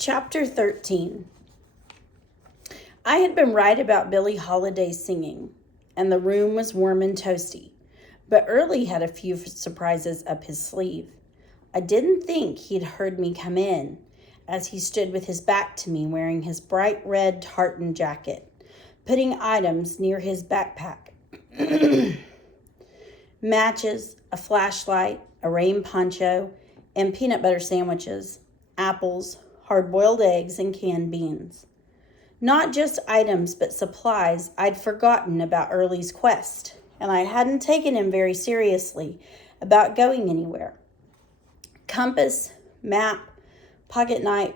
Chapter 13. I had been right about Billie Holiday singing, and the room was warm and toasty, but Early had a few surprises up his sleeve. I didn't think he'd heard me come in, as he stood with his back to me wearing his bright red tartan jacket, putting items near his backpack. Matches, a flashlight, a rain poncho, and peanut butter sandwiches, apples, hard-boiled eggs, and canned beans. Not just items, but supplies I'd forgotten about Early's quest, and I hadn't taken him very seriously about going anywhere. Compass, map, pocket knife,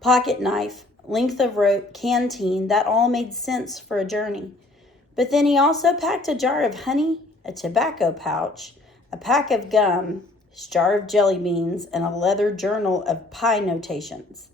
pocket knife, length of rope, canteen, that all made sense for a journey. But then he also packed a jar of honey, a tobacco pouch, a pack of gum, his jar of jelly beans, and a leather journal of pie notations.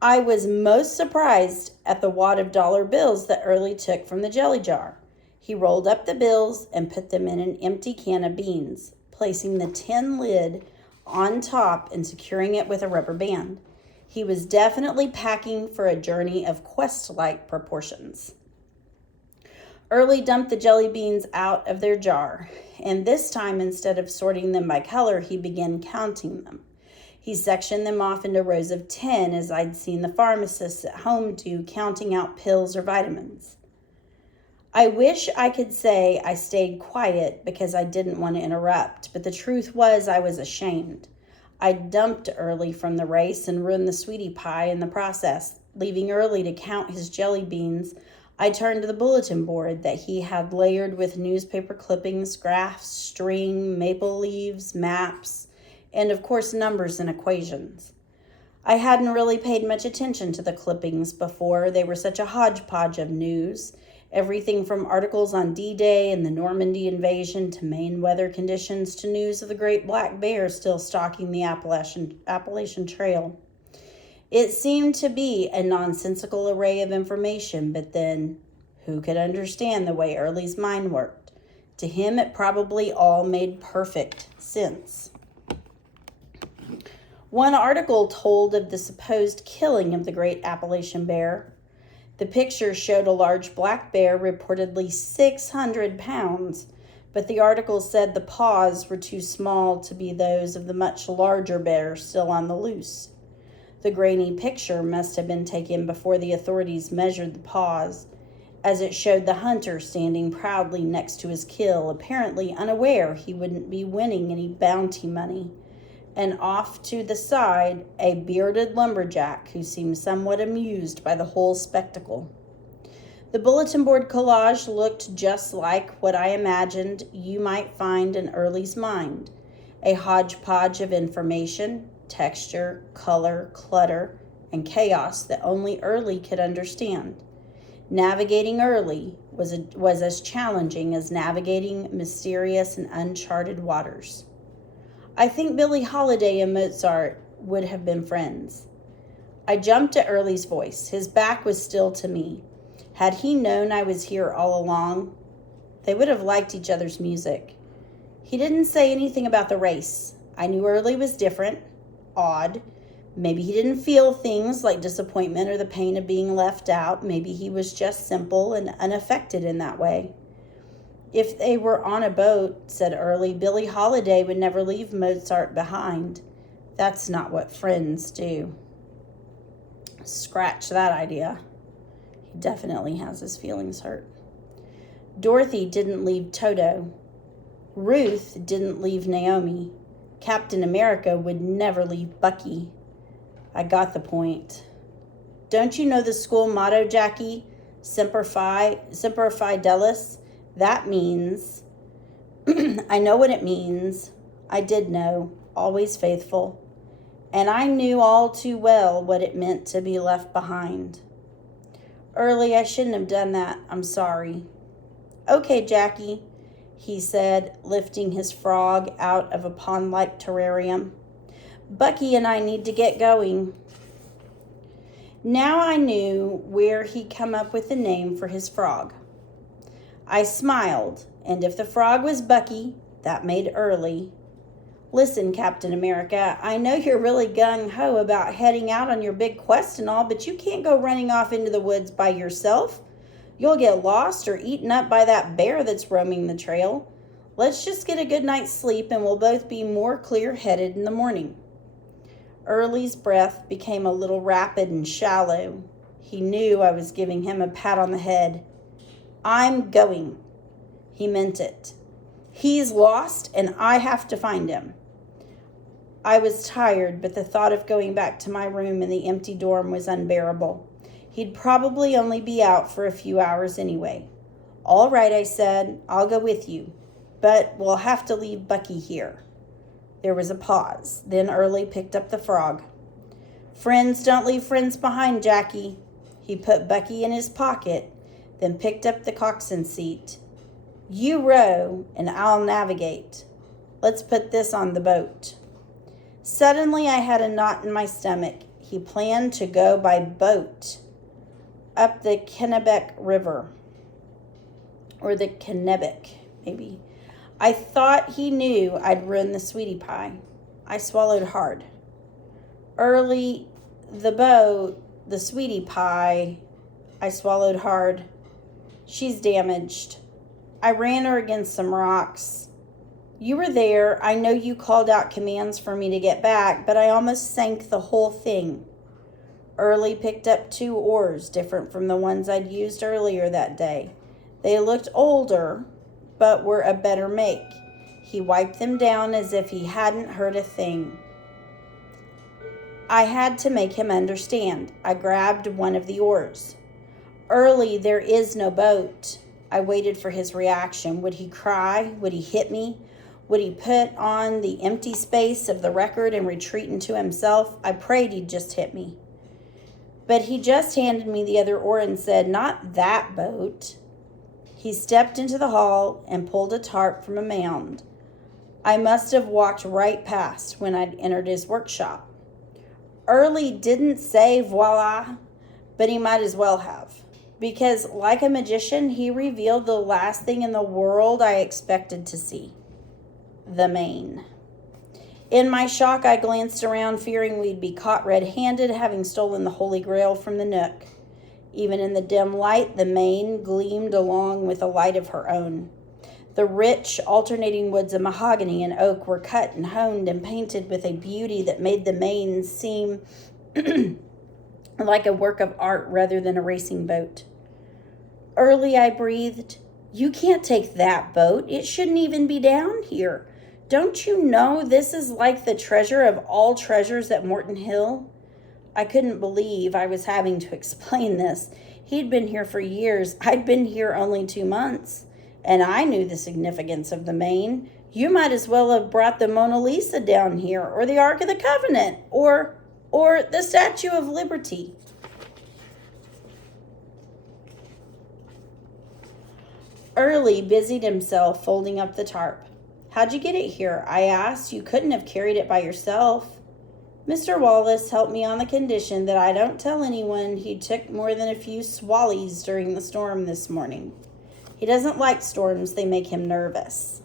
I was most surprised at the wad of dollar bills that Early took from the jelly jar. He rolled up the bills and put them in an empty can of beans, placing the tin lid on top and securing it with a rubber band. He was definitely packing for a journey of quest-like proportions. Early dumped the jelly beans out of their jar, and this time, instead of sorting them by color, he began counting them. He sectioned them off into rows of 10, as I'd seen the pharmacists at home do, counting out pills or vitamins. I wish I could say I stayed quiet because I didn't want to interrupt, but the truth was I was ashamed. I dumped Early from the race and ruined the sweetie pie in the process. Leaving Early to count his jelly beans, I turned to the bulletin board that he had layered with newspaper clippings, graphs, string, maple leaves, maps, and of course numbers and equations. I hadn't really paid much attention to the clippings before. They were such a hodgepodge of news. Everything from articles on D-Day and the Normandy invasion to Maine weather conditions to news of the great black bear still stalking the Appalachian Trail. It seemed to be a nonsensical array of information, but then who could understand the way Early's mind worked? To him, it probably all made perfect sense. One article told of the supposed killing of the great Appalachian bear. The picture showed a large black bear, reportedly 600 pounds, but the article said the paws were too small to be those of the much larger bear still on the loose. The grainy picture must have been taken before the authorities measured the paws, as it showed the hunter standing proudly next to his kill, apparently unaware he wouldn't be winning any bounty money, and off to the side, a bearded lumberjack who seemed somewhat amused by the whole spectacle. The bulletin board collage looked just like what I imagined you might find in Early's mind, a hodgepodge of information, texture, color, clutter, and chaos that only Early could understand. Navigating Early was as challenging as navigating mysterious and uncharted waters. I think Billie Holiday and Mozart would have been friends. I jumped at Early's voice. His back was still to me. Had he known I was here all along, they would have liked each other's music. He didn't say anything about the race. I knew Early was different, odd. Maybe he didn't feel things like disappointment or the pain of being left out. Maybe he was just simple and unaffected in that way. If they were on a boat, said Early, Billie Holiday would never leave Mozart behind. That's not what friends do. Scratch that idea. He definitely has his feelings hurt. Dorothy didn't leave Toto. Ruth didn't leave Naomi. Captain America would never leave Bucky. I got the point. Don't you know the school motto, Jackie? Semper Fidelis? That means, I know what it means. I did know, always faithful. And I knew all too well what it meant to be left behind. Early, I shouldn't have done that. I'm sorry. Okay, Jackie, he said, lifting his frog out of a pond-like terrarium. Bucky and I need to get going. Now I knew where he'd come up with the name for his frog. I smiled, and if the frog was Bucky, that made Early. Listen, Captain America, I know you're really gung-ho about heading out on your big quest and all, but you can't go running off into the woods by yourself. You'll get lost or eaten up by that bear that's roaming the trail. Let's just get a good night's sleep and we'll both be more clear-headed in the morning. Early's breath became a little rapid and shallow. He knew I was giving him a pat on the head. I'm going. He meant it. He's lost and I have to find him. I was tired, but the thought of going back to my room in the empty dorm was unbearable. He'd probably only be out for a few hours anyway. All right, I said, I'll go with you, but we'll have to leave Bucky here. There was a pause. Then Early picked up the frog. Friends don't leave friends behind, Jackie. He put Bucky in his pocket, then picked up the coxswain seat. You row, and I'll navigate. Let's put this on the boat. Suddenly, I had a knot in my stomach. He planned to go by boat up the Kennebec River. Or the Kennebec, maybe. I thought he knew I'd ruined the sweetie pie. I swallowed hard. Early, the boat, the sweetie pie. I swallowed hard. She's damaged. I ran her against some rocks. You were there. I know you called out commands for me to get back, but I almost sank the whole thing. Early picked up 2 oars, different from the ones I'd used earlier that day. They looked older, but were a better make. He wiped them down as if he hadn't heard a thing. I had to make him understand. I grabbed one of the oars. Early, there is no boat. I waited for his reaction. Would he cry? Would he hit me? Would he put on the empty space of the record and retreat into himself? I prayed he'd just hit me. But he just handed me the other oar and said, "Not that boat." He stepped into the hall and pulled a tarp from a mound. I must have walked right past when I'd entered his workshop. Early didn't say voila, but he might as well have. Because like a magician, he revealed the last thing in the world I expected to see. The mane. In my shock, I glanced around, fearing we'd be caught red-handed, having stolen the Holy Grail from the nook. Even in the dim light, the mane gleamed along with a light of her own. The rich, alternating woods of mahogany and oak were cut and honed and painted with a beauty that made the mane seem like a work of art rather than a racing boat. Early, I breathed. You can't take that boat. It shouldn't even be down here. Don't you know this is like the treasure of all treasures at Morton Hill? I couldn't believe I was having to explain this. He'd been here for years. I'd been here only 2 months. And I knew the significance of the mane. You might as well have brought the Mona Lisa down here, or the Ark of the Covenant, or the Statue of Liberty. Early busied himself folding up the tarp. How'd you get it here? I asked. You couldn't have carried it by yourself. Mr. Wallace helped me on the condition that I don't tell anyone he took more than a few swallies during the storm this morning. He doesn't like storms. They make him nervous.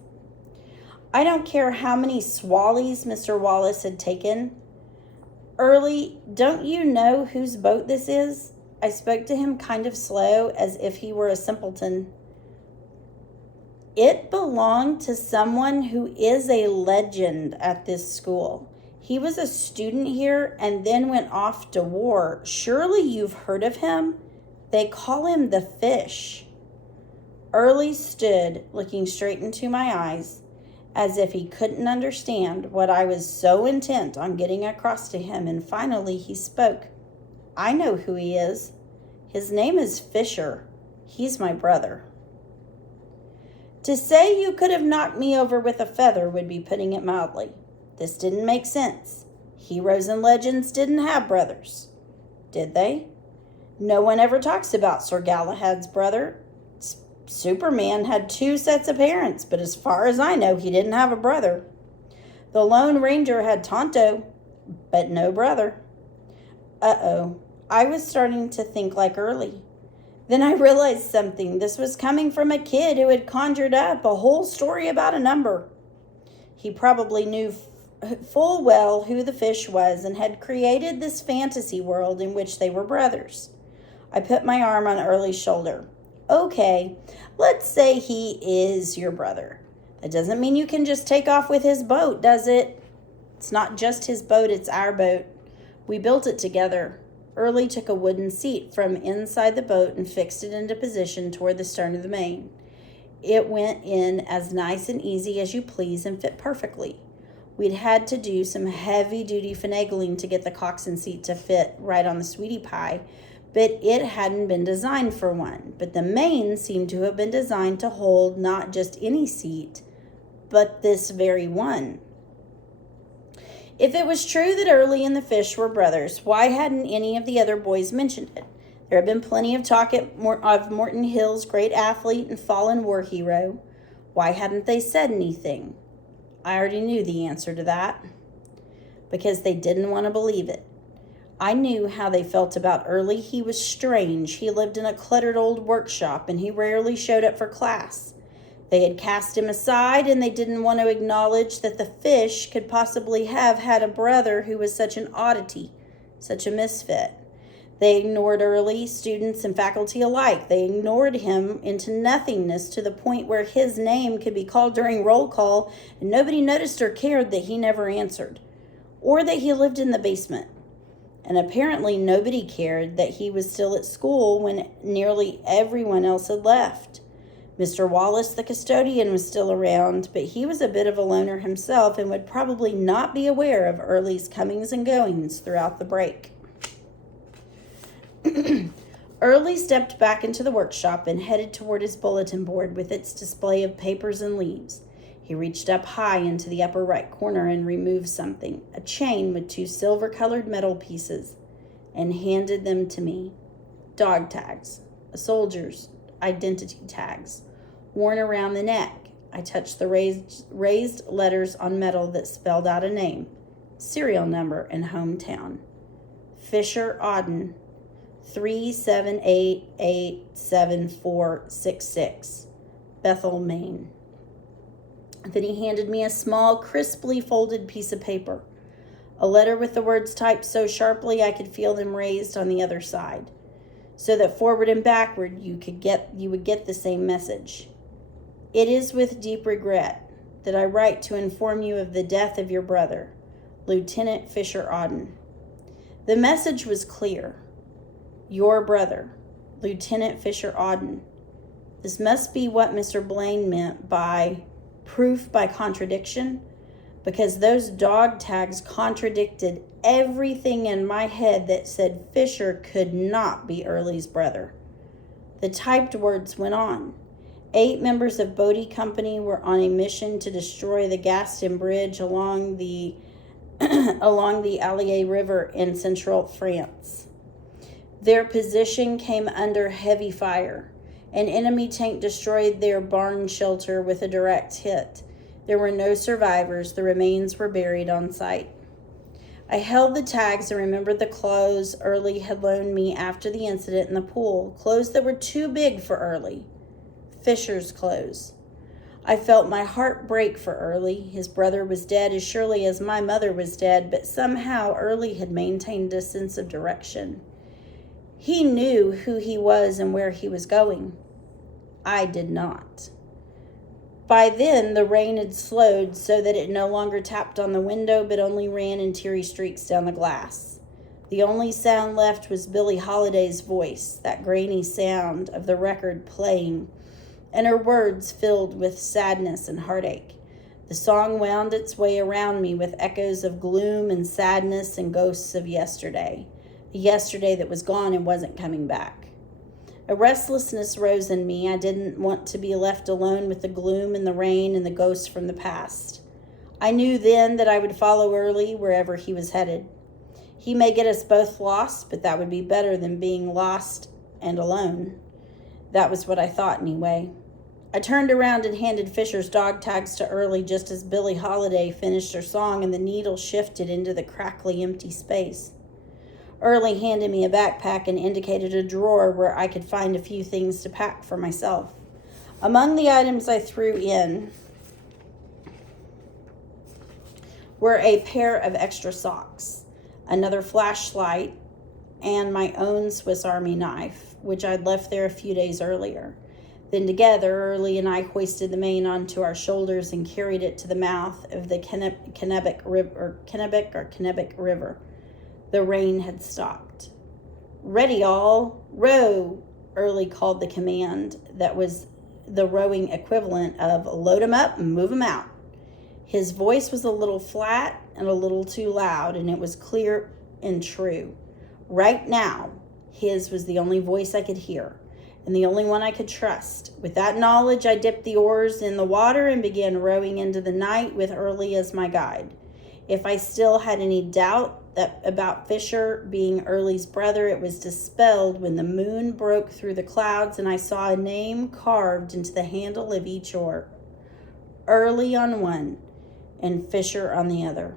I don't care how many swallies Mr. Wallace had taken. Early, don't you know whose boat this is? I spoke to him kind of slow, as if he were a simpleton. It belonged to someone who is a legend at this school. He was a student here and then went off to war. Surely you've heard of him? They call him the Fish. Early stood, looking straight into my eyes, as if he couldn't understand what I was so intent on getting across to him, and finally he spoke. I know who he is. His name is Fisher. He's my brother. To say you could have knocked me over with a feather would be putting it mildly. This didn't make sense. Heroes and legends didn't have brothers, did they? No one ever talks about Sir Galahad's brother. Superman had 2 sets of parents, but as far as I know, he didn't have a brother. The Lone Ranger had Tonto, but no brother. Uh-oh, I was starting to think like Early. Then I realized something. This was coming from a kid who had conjured up a whole story about a number. He probably knew full well who the fish was and had created this fantasy world in which they were brothers. I put my arm on Early's shoulder. Okay, let's say he is your brother. That doesn't mean you can just take off with his boat, does it? It's not just his boat, it's our boat. We built it together. Early took a wooden seat from inside the boat and fixed it into position toward the stern of the main. It went in as nice and easy as you please and fit perfectly. We'd had to do some heavy-duty finagling to get the coxswain seat to fit right on the sweetie pie, but it hadn't been designed for one. But the main seemed to have been designed to hold not just any seat, but this very one. If it was true that Early and the fish were brothers, why hadn't any of the other boys mentioned it? There had been plenty of talk of Morton Hill's great athlete and fallen war hero. Why hadn't they said anything? I already knew the answer to that. Because they didn't want to believe it. I knew how they felt about Early. He was strange. He lived in a cluttered old workshop, and he rarely showed up for class. They had cast him aside, and they didn't want to acknowledge that the fish could possibly have had a brother who was such an oddity, such a misfit. They ignored Early, students and faculty alike. They ignored him into nothingness to the point where his name could be called during roll call, and nobody noticed or cared that he never answered, or that he lived in the basement. And apparently nobody cared that he was still at school when nearly everyone else had left. Mr. Wallace, the custodian, was still around, but he was a bit of a loner himself and would probably not be aware of Early's comings and goings throughout the break. Early stepped back into the workshop and headed toward his bulletin board with its display of papers and leaves. He reached up high into the upper right corner and removed something, a chain with 2 silver-colored metal pieces, and handed them to me. Dog tags, a soldier's identity tags, worn around the neck. I touched the raised letters on metal that spelled out a name, serial number, and hometown. Fisher Auden, 3788746, Bethel, Maine. Then he handed me a small, crisply folded piece of paper, a letter with the words typed so sharply I could feel them raised on the other side, so that forward and backward you would get the same message. It is with deep regret that I write to inform you of the death of your brother, Lieutenant Fisher Auden. The message was clear. Your brother, Lieutenant Fisher Auden. This must be what Mr. Blaine meant by proof by contradiction, because those dog tags contradicted everything in my head that said Fisher could not be Early's brother. The typed words went on. 8 members of Bodie Company were on a mission to destroy the Gaston Bridge along the Allier River in central France. Their position came under heavy fire. An enemy tank destroyed their barn shelter with a direct hit. There were no survivors. The remains were buried on site. I held the tags and remembered the clothes Early had loaned me after the incident in the pool, clothes that were too big for Early. Fisher's clothes. I felt my heart break for Early. His brother was dead as surely as my mother was dead, but somehow Early had maintained a sense of direction. He knew who he was and where he was going. I did not. By then, the rain had slowed so that it no longer tapped on the window, but only ran in teary streaks down the glass. The only sound left was Billie Holiday's voice, that grainy sound of the record playing, and her words filled with sadness and heartache. The song wound its way around me with echoes of gloom and sadness and ghosts of yesterday. The yesterday that was gone and wasn't coming back. A restlessness rose in me. I didn't want to be left alone with the gloom and the rain and the ghosts from the past. I knew then that I would follow Early wherever he was headed. He may get us both lost, but that would be better than being lost and alone. That was what I thought anyway. I turned around and handed Fisher's dog tags to Early just as Billie Holiday finished her song and the needle shifted into the crackly empty space. Early handed me a backpack and indicated a drawer where I could find a few things to pack for myself. Among the items I threw in were a pair of extra socks, another flashlight, and my own Swiss Army knife, which I'd left there a few days earlier. Then together, Early and I hoisted the mane onto our shoulders and carried it to the mouth of the Kennebec River. The rain had stopped. "Ready, all, row," Early called the command that was the rowing equivalent of "load 'em up and move 'em out." His voice was a little flat and a little too loud, and it was clear and true. Right now, his was the only voice I could hear, and the only one I could trust. With that knowledge, I dipped the oars in the water and began rowing into the night with Early as my guide. If I still had any doubt about Fisher being Early's brother, it was dispelled when the moon broke through the clouds and I saw a name carved into the handle of each oar. Early on one and Fisher on the other.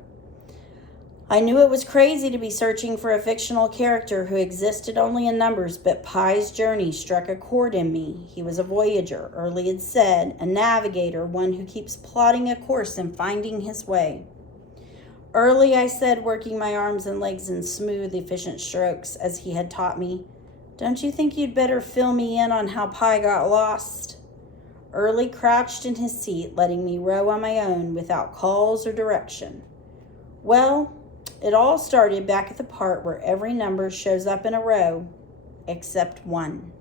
I knew it was crazy to be searching for a fictional character who existed only in numbers, but Pye's journey struck a chord in me. He was a voyager, Early had said, a navigator, one who keeps plotting a course and finding his way. "Early," I said, working my arms and legs in smooth, efficient strokes as he had taught me, "don't you think you'd better fill me in on how Pye got lost?" Early crouched in his seat, letting me row on my own without calls or direction. "Well, it all started back at the part where every number shows up in a row except one.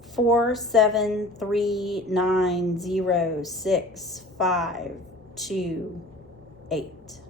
473906528.